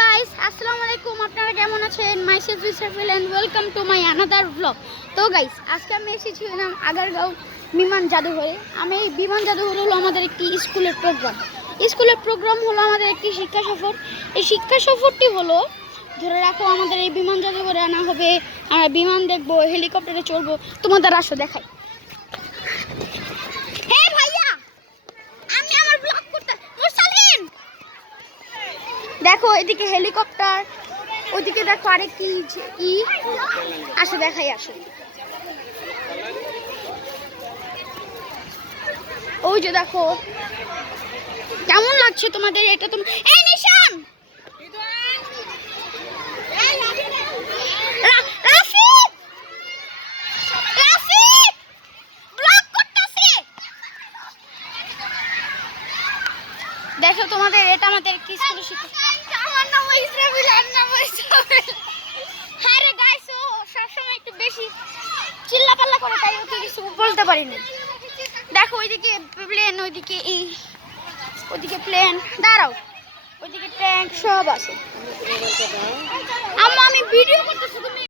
Guys আসসালামু আলাইকুম, আপনারা কেমন আছেন? Myself Israfil and welcome to my another blog. তো গাইস আজকে আমি এসেছিলাম আগারগাঁও বিমান জাদুঘরে। এই বিমান জাদুঘর হলো আমাদের একটি স্কুলের প্রোগ্রাম হলো আমাদের একটি শিক্ষা সফর। এই শিক্ষা সফরটি হলো, ধরে রাখো, আমাদের এই বিমান জাদুঘরে আনা হবে, আমরা বিমান দেখবো, হেলিকপ্টারে চড়বো। তোমাদের আসো দেখাই। হ্যাঁ ভাইয়া, আমি আমার ব্লগ করতে মুরসালিন। দেখো এদিকে হেলিকপ্টার, ওইদিকে দেখো আরেক কি আসো দেখাই, আসো। ওই যে দেখো, কেমন লাগছে তোমাদের এটা? তুমি এই নিশান, দেখো তোমাদের এটা আমাদের কি স্কুলে শিখে। আমার নাম ইসরাফিল, আর নাম ইসরাফিল। হ্যাঁ রে গাইস, ও সবসময় একটু বেশি চিল্লাপাল্লা করে, তাই ওকে কিছু বলতে পারিনি। দেখো ওইদিকে প্লেন, ওইদিকে প্লেন, দাঁড়াও, ওইদিকে ট্যাঙ্ক সব আছে। আমি ভিডিও করতেছি, তুমি